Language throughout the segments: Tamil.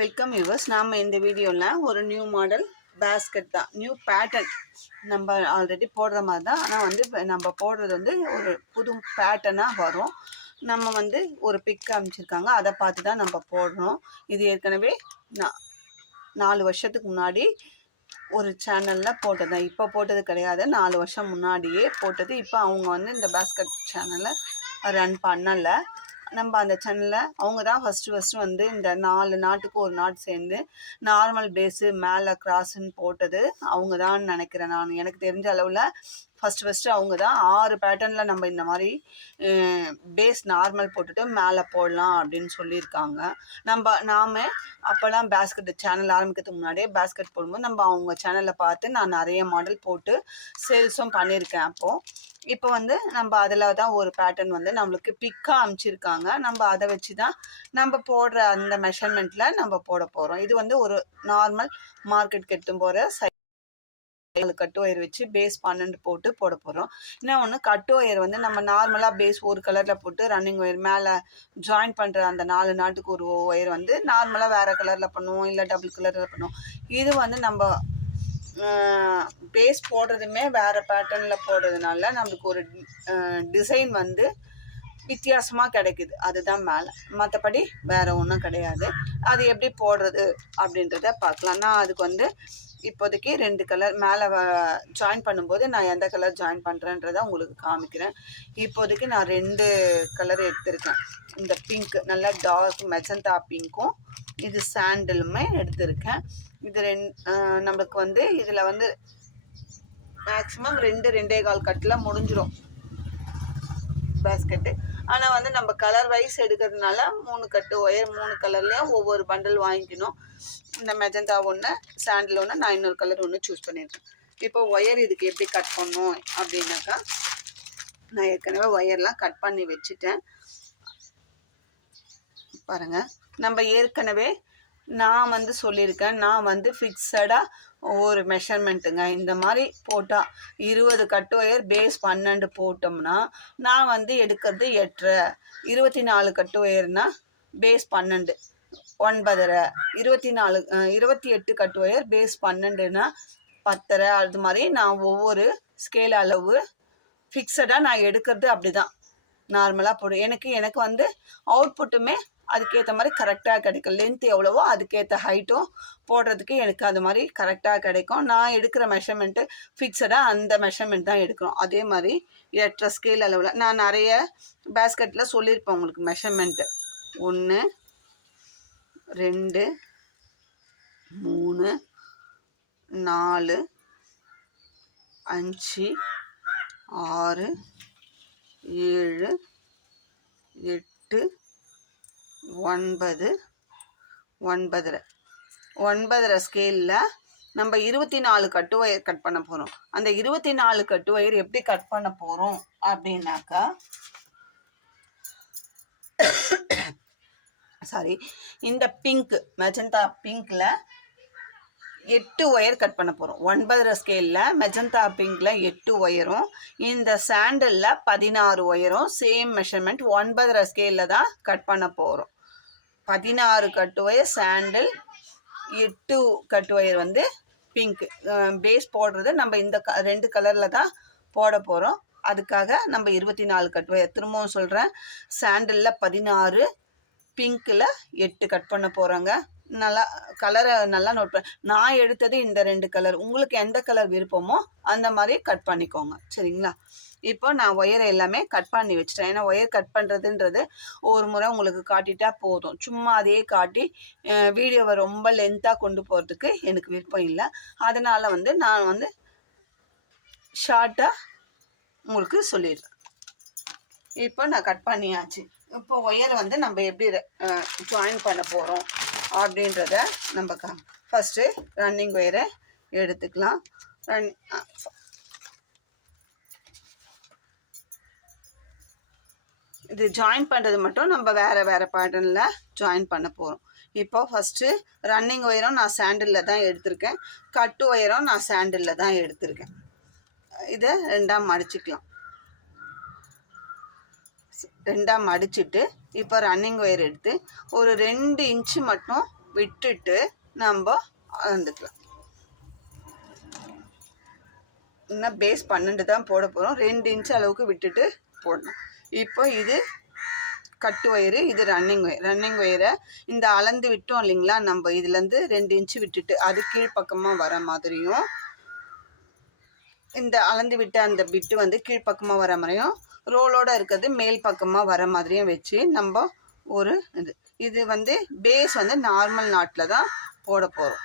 Welcome viewers. நாம் இந்த வீடியோவில் ஒரு நியூ மாடல் பேஸ்கெட் தான், நியூ பேட்டர்ன். நம்ம ஆல்ரெடி போடுற மாதிரி தான், ஆனால் வந்து நம்ம போடுறது வந்து ஒரு புது பேட்டர்னாக வரும். நம்ம வந்து ஒரு பிக் அமைச்சிருக்காங்க, அதை பார்த்து தான் நம்ம போடுறோம். இது ஏற்கனவே 4 வருஷத்துக்கு முன்னாடி ஒரு சேனலில் போட்டது தான், இப்போ போட்டது கிடையாது. 4 வருஷம் முன்னாடியே போட்டது. இப்போ அவங்க வந்து இந்த பேஸ்கெட் சேனலை ரன் பண்ணலை. நம்ம அந்த சேனலில் அவங்க தான் ஃபஸ்ட்டு வந்து இந்த 4 நாட்டுக்கு ஒரு நாட்டு சேர்ந்து நார்மல் பேஸு மேலே கிராஸுன்னு போட்டது அவங்க தான் நினைக்கிறேன். நான் எனக்கு தெரிஞ்ச அளவில் ஃபஸ்ட்டு அவங்க தான் 6 பேட்டர்னில் நம்ம இந்த மாதிரி பேஸ் நார்மல் போட்டுட்டு மேலே போடலாம் அப்படின்னு சொல்லியிருக்காங்க. நாம் அப்போல்லாம் பேஸ்கெட் சேனல் ஆரம்பிக்கிறதுக்கு முன்னாடியே பேஸ்கெட் போடும்போது நம்ம அவங்க சேனலை பார்த்து நான் நிறைய மாடல் போட்டு சேல்ஸும் பண்ணியிருக்கேன். இப்போ வந்து நம்ம அதில் தான் ஒரு பேட்டர்ன் வந்து நம்மளுக்கு பிக்காக அமைச்சிருக்காங்க. நம்ம அதை வச்சு தான் நம்ம போடுற அந்த மெஷர்மெண்ட்டில் நம்ம போட போகிறோம். இது வந்து ஒரு நார்மல் மார்க்கெட்டுக்கு எடுத்து போகிற கட்டு ஒயர் வச்சு பேஸ் 12 போட்டு போட போகிறோம். இன்னொன்று கட்டு ஒயர் வந்து நம்ம நார்மலாக பேஸ் ஒரு கலரில் போட்டு ரன்னிங் ஒயர் மேலே ஜாயின் பண்ணுற அந்த 4 நாட்டுக்கு ஒரு ஒயர் வந்து நார்மலாக வேறு கலரில் பண்ணுவோம், இல்லை டபுள் கலரில் பண்ணுவோம். இது வந்து நம்ம பேஸ் போடுறதுமே வேறு பேட்டர்னில் போடுறதுனால நம்மளுக்கு ஒரு டிசைன் வந்து வித்தியாசமாக கிடைக்குது. அதுதான் மேலே, மற்றபடி வேறு ஒன்றும் கிடையாது. அது எப்படி போடுறது அப்படின்றத பார்க்கலாம். நான் அதுக்கு வந்து இப்போதைக்கு 2 கலர் மேலே ஜாயின் பண்ணும்போது நான் எந்த கலர் ஜாயின் பண்ணுறேன்றதை உங்களுக்கு காமிக்கிறேன். இப்போதைக்கு நான் 2 கலர் எடுத்திருக்கேன். இந்த பிங்க் நல்லா டார்க் மெஜந்தா பிங்க்கும் இது சாண்டலுமே எடுத்திருக்கேன். இது நம்மளுக்கு வந்து இதில் வந்து மேக்ஸிமம் 2-2.25 கட்டில் முடிஞ்சிடும் பேஸ்கெட்டு. ஆனால் வந்து நம்ம கலர் வைஸ் எடுக்கிறதுனால 3 கட்டு ஒயர் 3 கலர்லேயும் ஒவ்வொரு பண்டில் வாங்கிக்கணும். இந்த மெஜந்தா ஒன்று, சாண்டில் ஒன்று, நான் இன்னொரு கலர் ஒன்று சூஸ் பண்ணியிருக்கேன். இப்போ ஒயர் இதுக்கு எப்படி கட் பண்ணணும் அப்படின்னாக்கா, நான் ஏற்கனவே ஒயர்லாம் கட் பண்ணி வச்சுட்டேன் பாருங்கள். நம்ம ஏற்கனவே நான் வந்து சொல்லியிருக்கேன், நான் வந்து ஃபிக்ஸடாக ஒரு மெஷர்மெண்ட்டுங்க. இந்த மாதிரி போட்டால் 20 கட்டு ஒயர் பேஸ் 12 போட்டோம்னா நான் வந்து எடுக்கிறது 8.5. 24 கட்டு ஒயர்னா பேஸ் 12 9.5. 28 கட்டு ஒயர் பேஸ் 12னா 10.5. அது மாதிரி நான் ஒவ்வொரு ஸ்கேல் அளவு ஃபிக்ஸடாக நான் எடுக்கிறது அப்படி தான் நார்மலாக போடும். எனக்கு வந்து அவுட்புட்டுமே அதுக்கேற்ற மாதிரி கரெக்டாக கிடைக்கும். லென்த் எவ்வளவோ அதுக்கேற்ற ஹைட்டும் போடுறதுக்கு எனக்கு அது மாதிரி கரெக்டாக கிடைக்கும். நான் எடுக்கிற மெஷர்மெண்ட்டு ஃபிக்ஸடாக அந்த மெஷர்மெண்ட் தான் எடுக்கணும். அதே மாதிரி 8.5 ஸ்கேல் அளவில் நான் நிறைய பேஸ்கெட்டில் சொல்லியிருப்பேன் உங்களுக்கு மெஷர்மெண்ட்டு. 1 2 3 4 5 6 7 8 9 9.5 ஸ்கேலில் நம்ம 24 கட்டு ஒயர் கட் பண்ண போகிறோம். அந்த 24 கட்டு ஒயர் எப்படி கட் பண்ண போகிறோம் அப்படின்னாக்கா, சாரி, இந்த பிங்க் மெஜந்தா பிங்க்கில் 8 ஒயர் கட் பண்ண போகிறோம். 9.5 ஸ்கேலில் மெஜந்தா பிங்க்கில் 8 ஒயரும், இந்த சாண்டலில் 16 ஒயரும் சேம் மெஷர்மெண்ட் 9.5 ஸ்கேலில் தான் கட் பண்ண போகிறோம். 16 கட்டு ஒயர் சாண்டில், 8 கட்டு ஒயர் வந்து பிங்க். பேஸ் போடுறது நம்ம இந்த 2 கலரில் தான் போட போகிறோம். அதுக்காக நம்ம 24 கட்டு ஒயர், திரும்பவும் சொல்கிறேன், சாண்டலில் 16, பிங்க்கில் 8 கட் பண்ண போகிறோங்க. நல்லா கலரை நல்லா நோட் பண்ண. நான் எடுத்தது இந்த 2 கலர். உங்களுக்கு எந்த கலர் விருப்பமோ அந்த மாதிரி கட் பண்ணிக்கோங்க, சரிங்களா? இப்போ நான் ஒயரை எல்லாமே கட் பண்ணி வச்சுட்டேன். ஏன்னா ஒயர் கட் பண்ணுறதுன்றது ஒரு முறை உங்களுக்கு காட்டிட்டா போதும். சும்மா அதையே காட்டி வீடியோவை ரொம்ப லென்த்தாக கொண்டு போகிறதுக்கு எனக்கு விருப்பம் இல்லை. அதனால் வந்து நான் வந்து ஷார்ட்டாக உங்களுக்கு சொல்லிடுறேன். இப்போ நான் கட் பண்ணியாச்சு. இப்போ ஒயரை வந்து நம்ம எப்படி ஜாயின் பண்ண போகிறோம் அப்படின்றத நம்ம ஃபஸ்ட்டு ரன்னிங் ஒயரை எடுத்துக்கலாம். இது ஜாயின் பண்ணுறது மட்டும் நம்ம வேறு பேட்டர்னில் ஜாயின் பண்ண போகிறோம். இப்போ ஃபஸ்ட்டு ரன்னிங் ஒயரும் நான் சாண்டிலில் தான் எடுத்திருக்கேன், கட்டு ஒயரும் நான் சாண்டிலில் தான் எடுத்திருக்கேன். இதை 2ஆக மடிச்சுக்கலாம். 2ஆக மடிச்சுட்டு இப்போ ரன்னிங் ஒயர் எடுத்து ஒரு 2 இன்ச்சு மட்டும் விட்டுட்டு நம்ம அளந்துக்கலாம். இன்னும் பேஸ் 12 தான் போட போகிறோம். 2 இன்ச் அளவுக்கு விட்டுட்டு போடணும். இப்போ இது கட்டு ஒயரு, இது ரன்னிங் ஒயர். ரன்னிங் ஒயரை இந்த அளந்து விட்டோம் இல்லைங்களா, நம்ம இதுலேருந்து 2 இன்ச்சு விட்டுட்டு அது கீழ்ப்பக்கமாக வர மாதிரியும், இந்த அளந்து விட்ட அந்த பிட்டு வந்து கீழ்ப்பக்கமாக வர மாதிரியும், ரோலோட இருக்கிறது மேல் பக்கமாக வர மாதிரியும் வச்சு நம்ம ஒரு இது வந்து பேஸ் வந்து நார்மல் நாட்டில் தான் போட போகிறோம்.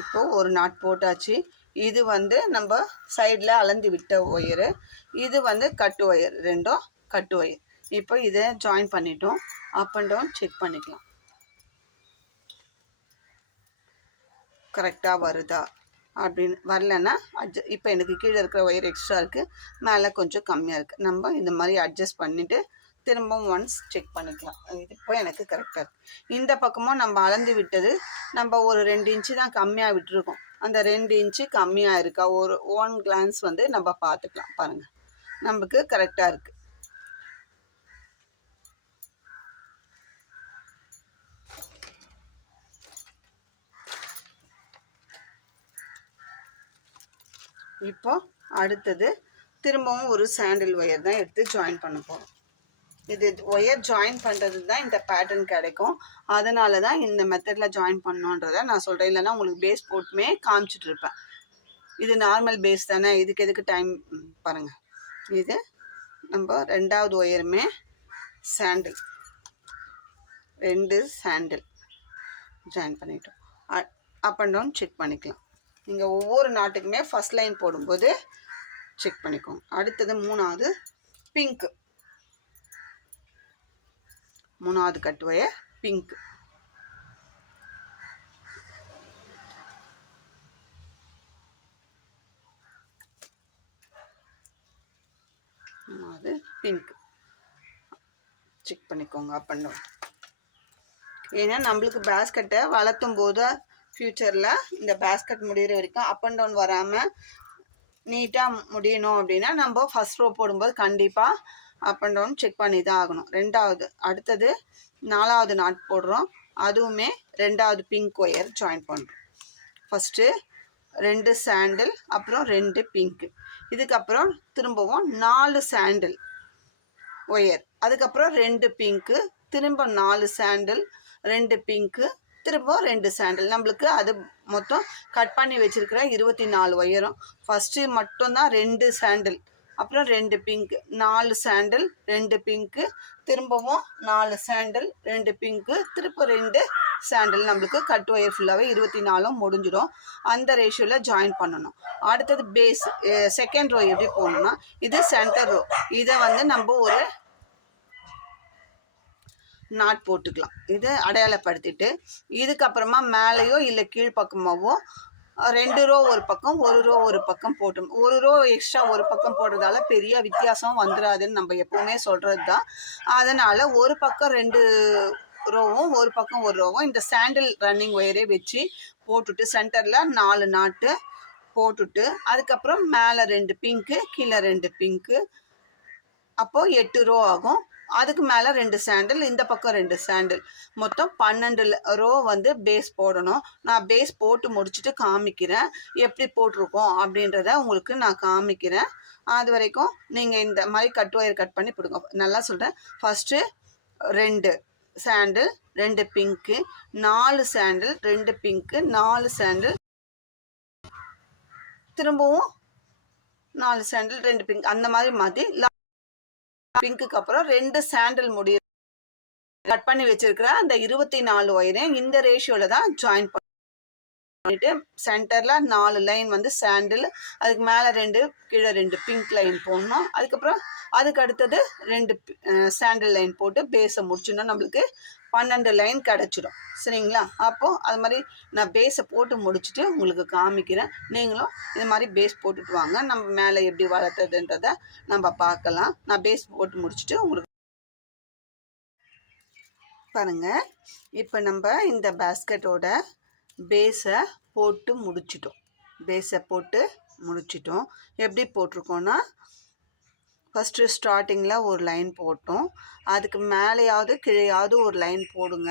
இப்போ ஒரு நாட் போட்டாச்சு. இது வந்து நம்ம சைடில் அளந்து விட்ட ஒயரு, இது வந்து கட்டு ஒயர், ரெண்டும் கட்டு ஒயர். இப்போ இதை ஜாயின் பண்ணிட்டோம். அப் அண்ட் டவுன் செக் பண்ணிக்கலாம், கரெக்டாக வருதா அப்படின்னு. வரலன்னா இப்போ எனக்கு கீழே இருக்கிற ஒயர் எக்ஸ்ட்ரா இருக்குது, மேலே கொஞ்சம் கம்மியாக இருக்குது. நம்ம இந்த மாதிரி அட்ஜஸ்ட் பண்ணிவிட்டு திரும்பவும் ஒன்ஸ் செக் பண்ணிக்கலாம். இது இப்போ எனக்கு கரெக்டாக இருக்குது. இந்த பக்கமும் நம்ம அளந்து விட்டது நம்ம ஒரு 2 இன்ச்சு தான் கம்மியாக விட்டுருக்கோம். அந்த 2 இன்ச்சு கம்மியாக இருக்கா ஒரு ஒன் கிளான்ஸ் வந்து நம்ம பார்த்துக்கலாம். பாருங்கள், நமக்கு கரெக்டாக இருக்குது. இப்போ அடுத்தது திரும்பவும் ஒரு சாண்டில் ஒயர் தான் எடுத்து ஜாயின் பண்ண போகிறோம். இது ஒயர் ஜாயின் பண்ணுறது தான் இந்த பேட்டர்ன் கிடைக்கும். அதனால தான் இந்த மெத்தடில் ஜாயின் பண்ணோன்றதை நான் சொல்கிறேன். இல்லைன்னா உங்களுக்கு பேஸ் போட்டுமே காமிச்சிட்ருப்பேன். இது நார்மல் பேஸ் தானே, இதுக்கு எதுக்கு டைம் பாருங்கள். இது நம்ம 2வது ஒயருமே சாண்டில், 2 சாண்டில் ஜாயின் பண்ணிட்டோம். அப் அண்ட் டவுன் செக் பண்ணிக்கலாம். நீங்கள் ஒவ்வொரு நாட்டுக்குமே ஃபஸ்ட் லைன் போடும்போது செக் பண்ணிக்கோங்க. அடுத்தது 3வது பிங்க்கு, 3வது கட்டு ஒயர் பிங்க். அது பிங்க் செக் பண்ணிக்கோங்க அப் அண்ட் டவுன். ஏன்னா நம்மளுக்கு பேஸ்கெட்டை வளர்த்தும் போது ஃப்யூச்சரில் இந்த பேஸ்கெட் முடிகிற வரைக்கும் அப் அண்ட் டவுன் வராமல் நீட்டாக முடியணும் அப்படின்னா நம்ம ஃபஸ்ட் ரோ போடும்போது கண்டிப்பாக அப் அண்ட் டவுன் செக் பண்ணி தான் ஆகணும். 2வது அடுத்தது 4வது நாட் போடுறோம். அதுவுமே 2வது பிங்க் ஒயர் ஜாயின் பண்ணுறோம். ஃபஸ்ட்டு 2 சாண்டில், அப்புறம் 2 பிங்க்கு. இதுக்கப்புறம் திரும்பவும் 4 சாண்டில் ஒயர், அதுக்கப்புறம் 2 பிங்க்கு, திரும்ப 4 சாண்டில், 2 பிங்க்கு, திரும்ப 2 சாண்டில். நம்மளுக்கு அது மொத்தம் கட் பண்ணி வச்சுருக்கிற 24 ஒயரும் ஃபஸ்ட்டு மட்டும்தான் 2 சாண்டில், அப்புறம் 2 பிங்க்கு, 4 சாண்டில், 2 பிங்க்கு, திரும்பவும் 4 சாண்டில், 2 பிங்க்கு, திரும்ப 2 சாண்டில். நம்மளுக்கு கட் ஒயர் ஃபுல்லாகவே 24 முடிஞ்சிடும். அந்த ரேஷியோவில் ஜாயின் பண்ணணும். அடுத்தது பேஸ் செகண்ட் ரோ எப்படி போகணுன்னா, இது சென்டர் ரோ. இதை வந்து நம்ம ஒரு நாட் போட்டுக்கலாம். இதை அடையாளப்படுத்திட்டு இதுக்கப்புறமா மேலேயோ இல்லை கீழ்ப்பக்கமாவோ 2 ரோ ஒரு பக்கம், 1 ரோ ஒரு பக்கம் போட்டோம். 1 ரோ எக்ஸ்ட்ரா ஒரு பக்கம் போடுறதால பெரிய வித்தியாசம் வந்துடாதுன்னு நம்ம எப்பவுமே சொல்கிறது தான். அதனால் ஒரு பக்கம் 2 ரோவும் ஒரு பக்கம் 1 ரோவும் இந்த சாண்டில் ரன்னிங் ஒயரே வச்சு போட்டுட்டு சென்டரில் 4 நாட்டு போட்டுட்டு அதுக்கப்புறம் மேலே 2 பிங்க்கு, கீழே 2 பிங்க்கு, அப்போது 8 ரோ ஆகும். அதுக்கு மேலே 2 சாண்டில், இந்த பக்கம் 2 சாண்டில், மொத்தம் 12 ரோ வந்து பேஸ் போடணும். நான் பேஸ் போட்டு முடிச்சுட்டு காமிக்கிறேன் எப்படி போட்டிருக்கோம் அப்படின்றத உங்களுக்கு நான் காமிக்கிறேன். அது வரைக்கும் நீங்கள் இந்த மாதிரி கட் ஒயர் கட் பண்ணி போடுங்க. நல்லா சொல்கிறேன். ஃபஸ்ட்டு 2 சாண்டில், 2 பிங்க்கு, 4 சாண்டில், 2 பிங்க்கு, 4 சாண்டில், திரும்பவும் 4 சாண்டில், 2 பிங்க், அந்த மாதிரி மாற்றி பிங்க்குக்கு அப்புறம் 2 சாண்டில் முடியும் கட் பண்ணி வச்சிருக்கிற அந்த 24 ஒயரையும் இந்த ரேஷியோவில் தான் ஜாயின் பண்ணிட்டு சென்டரில் 4 லைன் வந்து சாண்டில், அதுக்கு மேலே 2 கீழே 2 பிங்க் லைன் போடணும். அதுக்கப்புறம் அதுக்கு அடுத்தது 2 சாண்டில் லைன் போட்டு பேஸை முடிச்சுன்னா நம்மளுக்கு 12 லைன் கிடச்சிடும். சரிங்களா? அப்போது அது மாதிரி நான் பேஸை போட்டு முடிச்சுட்டு உங்களுக்கு காமிக்கிறேன். நீங்களும் இது மாதிரி பேஸ் போட்டுட்டு வாங்க. நம்ம மேலே எப்படி வளர்த்துறதுன்றதை நம்ம பார்க்கலாம். நான் பேஸ் போட்டு முடிச்சுட்டு உங்களுக்கு பாருங்கள். இப்போ நம்ம இந்த பேஸ்கெட்டோட பேஸை போட்டு முடிச்சிட்டோம். எப்படி போட்டிருக்கோன்னா ஃபஸ்ட்டு ஸ்டார்டிங்கில் ஒரு லைன் போட்டோம். அதுக்கு மேலேயாவது கீழேயாவது ஒரு லைன் போடுங்க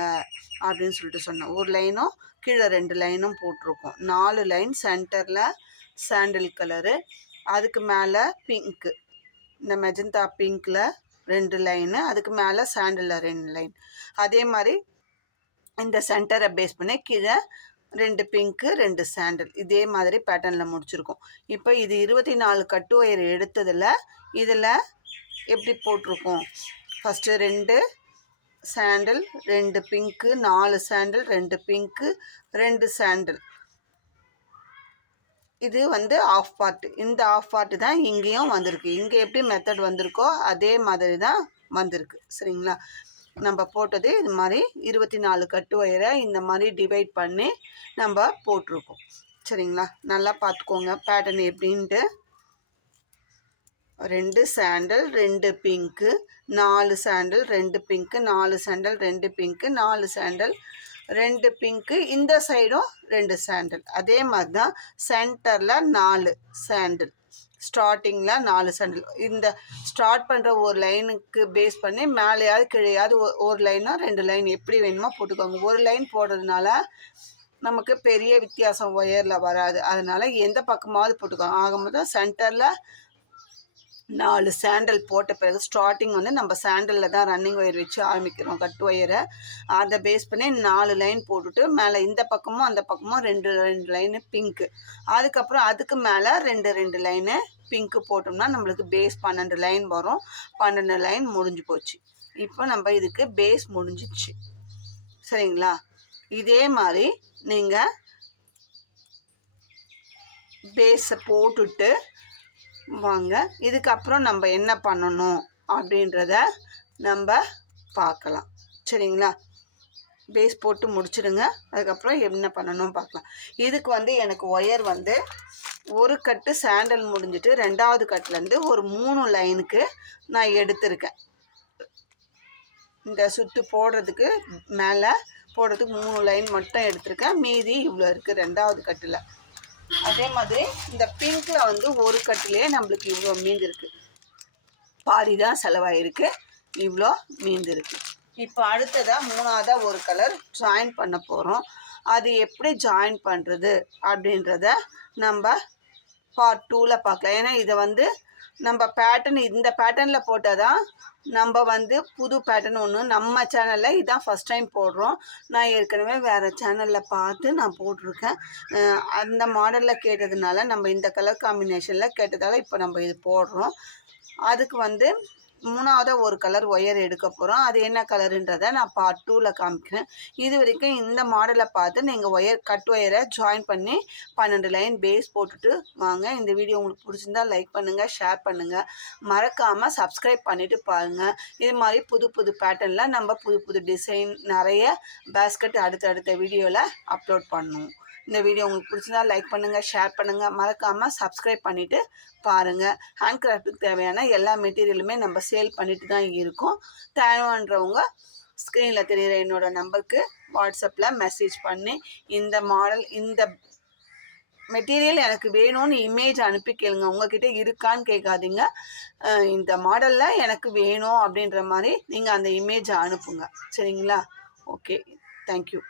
அப்படின்னு சொல்லிட்டு சொன்னோம். ஒரு லைனும் கீழே 2 லைனும் போட்டிருக்கோம். 4 லைன் சென்டரில் சாண்டில் கலரு, அதுக்கு மேலே பிங்க்கு, இந்த மெஜந்தா பிங்க்கில் 2 லைனு, அதுக்கு மேலே சாண்டிலில் 2 லைன். அதே மாதிரி இந்த சென்டரை பேஸ் பண்ணி கீழே 2 பிங்க்கு 2 சாண்டில், இதே மாதிரி பேட்டர்னில் முடிச்சிருக்கோம். இப்போ இது 24 கட்டு ஒயர் எடுத்ததில் இதில் எப்படி போட்டிருக்கோம், ஃபஸ்ட்டு 2 சாண்டில் 2 பிங்க்கு, 4 சாண்டில் 2 பிங்க்கு 2 சாண்டில். இது வந்து ஆஃப் பார்ட். இந்த ஆஃப் பார்ட் தான் இங்கேயும் வந்திருக்கு. இங்கே எப்படி மெத்தட் வந்திருக்கோ அதே மாதிரி தான் வந்திருக்கு. சரிங்களா? நம்ம போட்டது இது மாதிரி 24 கட்டு ஒயரை இந்த மாதிரி டிவைட் பண்ணி நம்ம போட்டிருக்கோம். சரிங்களா? நல்லா பார்த்துக்கோங்க பேட்டர்ன் எப்படின்ட்டு. 2 சாண்டில் 2 பிங்க்கு, 4 சாண்டில் 2 பிங்க்கு, 4 சாண்டில் 2 பிங்க்கு, 4 சாண்டில் 2 பிங்க்கு, இந்த சைடும் 2 சாண்டில். அதே மாதிரி தான் சென்டரில் 4 சாண்டில், ஸ்டார்டிங்கில் 4 சாண்டில். இந்த ஸ்டார்ட் பண்ணுற ஒரு லைனுக்கு பேஸ் பண்ணி மேலேயாவது கீழேயாவது ஒரு லைனோ 2 லைன் எப்படி வேணுமோ போட்டுக்கோங்க. ஒரு லைன் போடுறதுனால நமக்கு பெரிய வித்தியாசம் ஒயரில் வராது. அதனால் எந்த பக்கமாவது போட்டுக்கோங்க. ஆக மொத்தம் சென்டரில் 4 சாண்டில் போட்ட பிறகு ஸ்டார்டிங் வந்து நம்ம சாண்டிலில் தான் ரன்னிங் ஒயர் வச்சு ஆரம்பிக்கிறோம் கட்டு ஒயரை. அதை பேஸ் பண்ணி 4 லைன் போட்டுட்டு மேலே இந்த பக்கமும் அந்த பக்கமும் 2 லைனு பிங்க்கு, அதுக்கப்புறம் அதுக்கு மேலே 2 லைனு பிங்க்கு போட்டோம்னா நம்மளுக்கு பேஸ் 12 லைன் வரும். 12 லைன் முடிஞ்சு போச்சு. இப்போ நம்ம இதுக்கு பேஸ் முடிஞ்சிடுச்சு. சரிங்களா? இதே மாதிரி நீங்கள் பேஸை போட்டுட்டு வாங்க. இதுக்கப்புறம் நம்ம என்ன பண்ணணும் அப்படின்றத நம்ம பார்க்கலாம். சரிங்களா? பேஸ் போட்டு முடிச்சிடுங்க. அதுக்கப்புறம் என்ன பண்ணணும் பார்க்கலாம். இதுக்கு வந்து எனக்கு ஒயர் வந்து ஒரு கட்டு சாண்டல் முடிஞ்சிட்டு 2வது கட்டுலேருந்து ஒரு 3 லைனுக்கு நான் எடுத்திருக்கேன். இந்த சுற்று போடுறதுக்கு மேலே போடுறதுக்கு 3 லைன் மட்டும் எடுத்திருக்கேன். மீதி இவ்வளோ இருக்குது 2வது கட்டில். அதே மாதிரி இந்த பிங்க்கில் வந்து ஒரு கட்டிலே நம்மளுக்கு இவ்வளோ மீந்திருக்கு. பாதி தான் செலவாயிருக்கு, இவ்வளோ மீந்திருக்கு. இப்போ அடுத்ததாக 3ஆவதாக ஒரு கலர் ஜாயின் பண்ண போகிறோம். அது எப்படி ஜாயின் பண்ணுறது அப்படின்றத நம்ம பார்ட் 2ல் பார்க்கலாம். ஏன்னா இதை வந்து நம்ம பேட்டர்ன் இந்த பேட்டர்னில் போட்டால் தான் நம்ம வந்து புது பேட்டர்ன் ஒன்று நம்ம சேனலில் இதான் ஃபஸ்ட் டைம் போடுறோம். நான் ஏற்கனவே வேறு சேனலில் பார்த்து நான் போட்டிருக்கேன். அந்த மாடலில் கேட்டதுனால நம்ம இந்த கலர் காம்பினேஷனில் கேட்டதால் இப்போ நம்ம இது போடுறோம். அதுக்கு வந்து 3ஆவதாக ஒரு கலர் ஒயர் எடுக்க போகிறோம். அது என்ன கலருன்றதை நான் பார்ட் 2ல் காமிக்கிறேன். இது வரைக்கும் இந்த மாடலை பார்த்து நீங்கள் கட் ஒயரை ஜாயின் பண்ணி 12 லைன் பேஸ் போட்டுட்டு வாங்க. இந்த வீடியோ உங்களுக்கு பிடிச்சிருந்தா லைக் பண்ணுங்கள், ஷேர் பண்ணுங்கள், மறக்காமல் சப்ஸ்கிரைப் பண்ணிவிட்டு பாருங்கள். இது மாதிரி புது புது பேட்டர்னில் நம்ம புது புது டிசைன் நிறைய பேஸ்கெட் அடுத்தடுத்த வீடியோவில் அப்லோட் பண்ணுவோம். இந்த வீடியோ உங்களுக்கு பிடிச்சிருந்தா லைக் பண்ணுங்கள், ஷேர் பண்ணுங்கள், மறக்காமல் சப்ஸ்கிரைப் பண்ணிவிட்டு பாருங்கள். ஹேண்ட் கிராஃப்ட்டுக்கு தேவையான எல்லா மெட்டீரியலுமே நம்ம சேல் பண்ணிட்டு தான் இருக்கோம். தேவைன்றவங்க ஸ்க்ரீனில் தெரிகிற என்னோடய நம்பருக்கு வாட்ஸ்அப்பில் மெசேஜ் பண்ணி இந்த மாடல் இந்த மெட்டீரியல் எனக்கு வேணும்னு இமேஜ் அனுப்பி கேளுங்க. உங்ககிட்ட இருக்கான்னு கேட்காதீங்க. இந்த மாடலில் எனக்கு வேணும் அப்படின்ற மாதிரி நீங்கள் அந்த இமேஜை அனுப்புங்க. சரிங்களா? Okay, thank you.